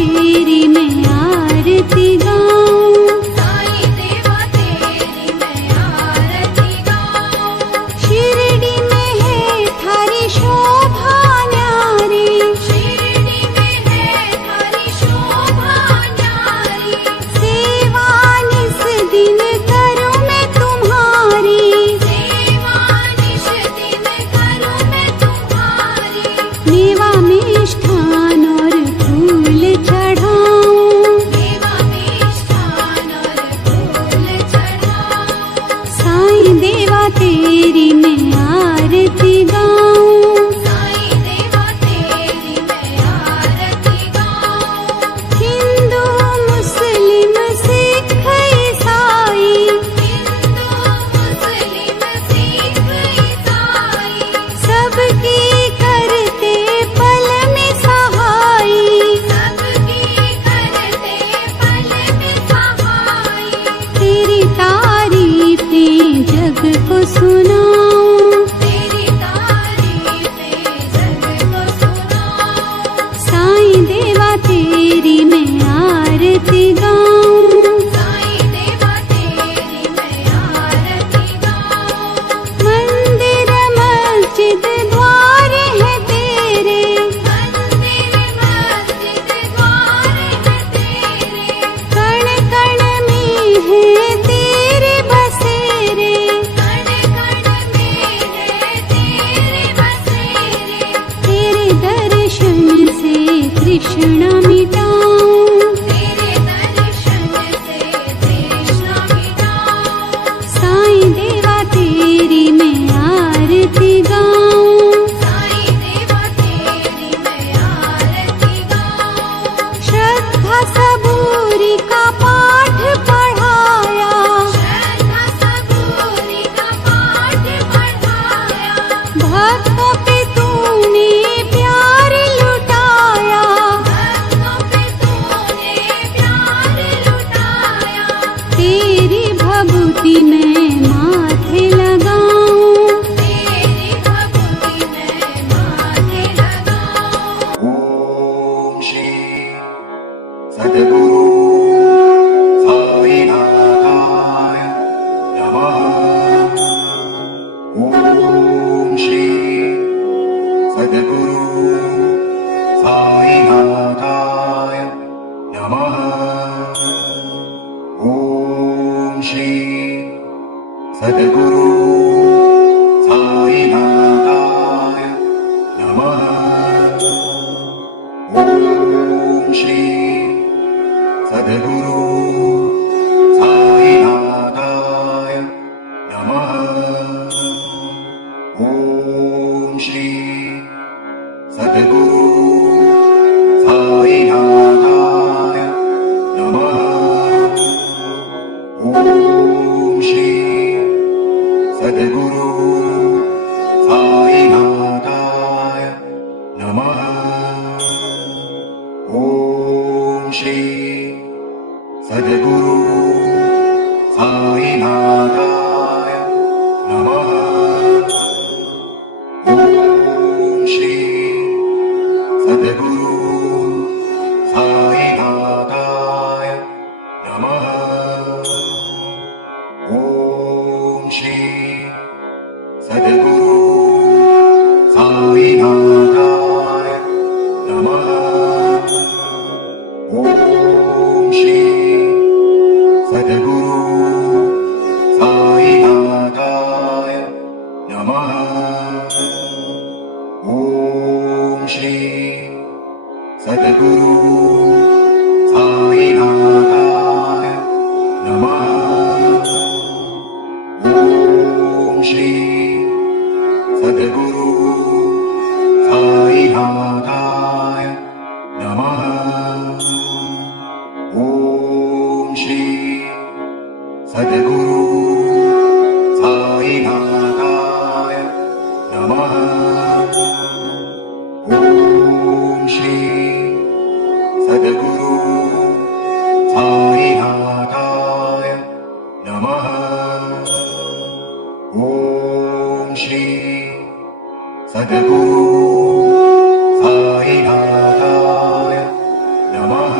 तेरी मैं आरती गाऊं, साईं देवा तेरी मैं आरती गाऊं। शिरडी में है थारी शोभा न्यारी, शिरडी में है थारी शोभा न्यारी। सेवा निस दिन करूं मैं तुम्हारी, सेवा निश दिन करूं मैं तुम्हारी। मेवा मिष्ठान और फूल चढ़ाऊं, देवा मिष्ठान और फूल चढ़ाऊं। साईं देवा तेरी मैं आरती गाऊं, साईं देवा तेरी मैं आरती गाऊं। हिंदू मुस्लिम सिख ईसाई, हिंदू मुस्लिम सिख ईसाई। सबकी करते पल में सहाई, सबकी करते पल में सहाई। तेरी तारीफें जग को सुनाऊं, तेरी तारीफें जग को सुनाऊं। साईं देवा तेरी मैं आरती गाऊं, साईं देवा तेरी मैं आरती गाऊं। मंदिर मस्जिद द्वार है तेरे, मंदिर मस्जिद द्वार है तेरे। कण कण में है तेरे बसेरे, कण कण में है तेरे बसेरे। तेरे दर्शन से तृष्णा मिटाऊं, तेरे दर्शन से तृष्णा मिटाऊं। साईं देवा तेरी मैं आरती गाऊं, साईं देवा तेरी मैं आरती गाऊं। श्रद्धा सबूरी का पाठ पढ़ाया, श्रद्धा सबूरी का पाठ पढ़ाया। भक्तों पे तूने प्यार लुटाया, भक्तों पे तूने प्यार लुटाया। तेरी भभूति मैं माथे लगाऊं, तेरी भक्ति मैं माथे लगाऊं। ओम श्री सद्गुरु साईनाथाय नमः। ओम श्री सद्गुरु साईनाथाय नमः। ओम श्री सद्गुरु साईनाथाय नमः। ओम श्री सद्गुरु साईनाथाय नमः। ओम श्री सद्गुरु साईनाथाय नमः। ओम श्री सद्गुरु साईनाथाय नमः। ओम श्री सद्गुरु साईनाथाय नमः। ओम श्री सद्गुरु साईनाथाय नमः। ओम श्री सद्गुरु साईनाथाय नमः। ओम श्री सद्गुरु साईनाथाय नमः। ओम श्री सद्गुरु साईनाथाय नमः। ओम श्री सद्गुरु साईनाथाय नमः। ओम श्री सद्गुरु साईनाथाय नमः। ओम श्री सद्गुरु साईनाथाय नमः। ओम श्री सद्गुरु साईनाथाय नमः।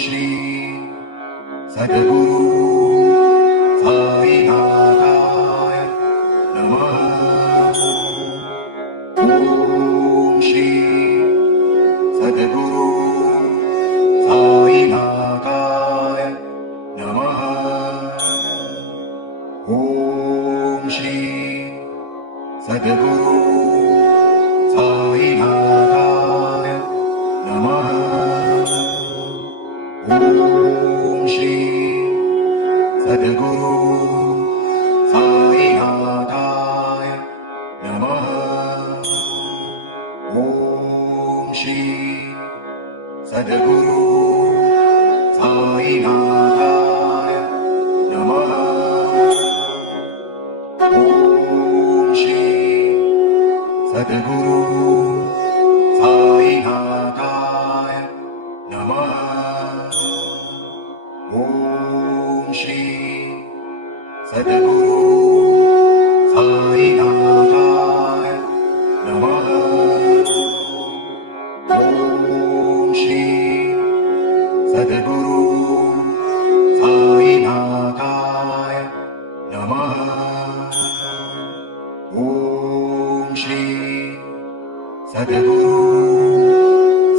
श्री सद्गुरु साईनाथाय नमः। ॐ श्री सद्गुरु साईनाथाय नमः। ॐ श्री सद्गुरु साईनाथाय नमः। ॐ श्री सद्गुरु साईनाथाय नमः। ॐ श्री सद्गुरु साईनाथाय नमः। ॐ श्री सद्गुरु साईनाथाय नमः। ॐ श्री सद्गुरु साईनाथाय नमः। ॐ श्री सद्गुरु साईनाथाय नमः। ॐ श्री सद्गुरु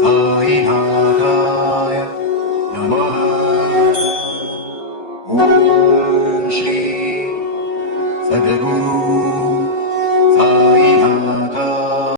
साईनाथाय नमः। ॐ श्री सद्गुरु साईनाथाय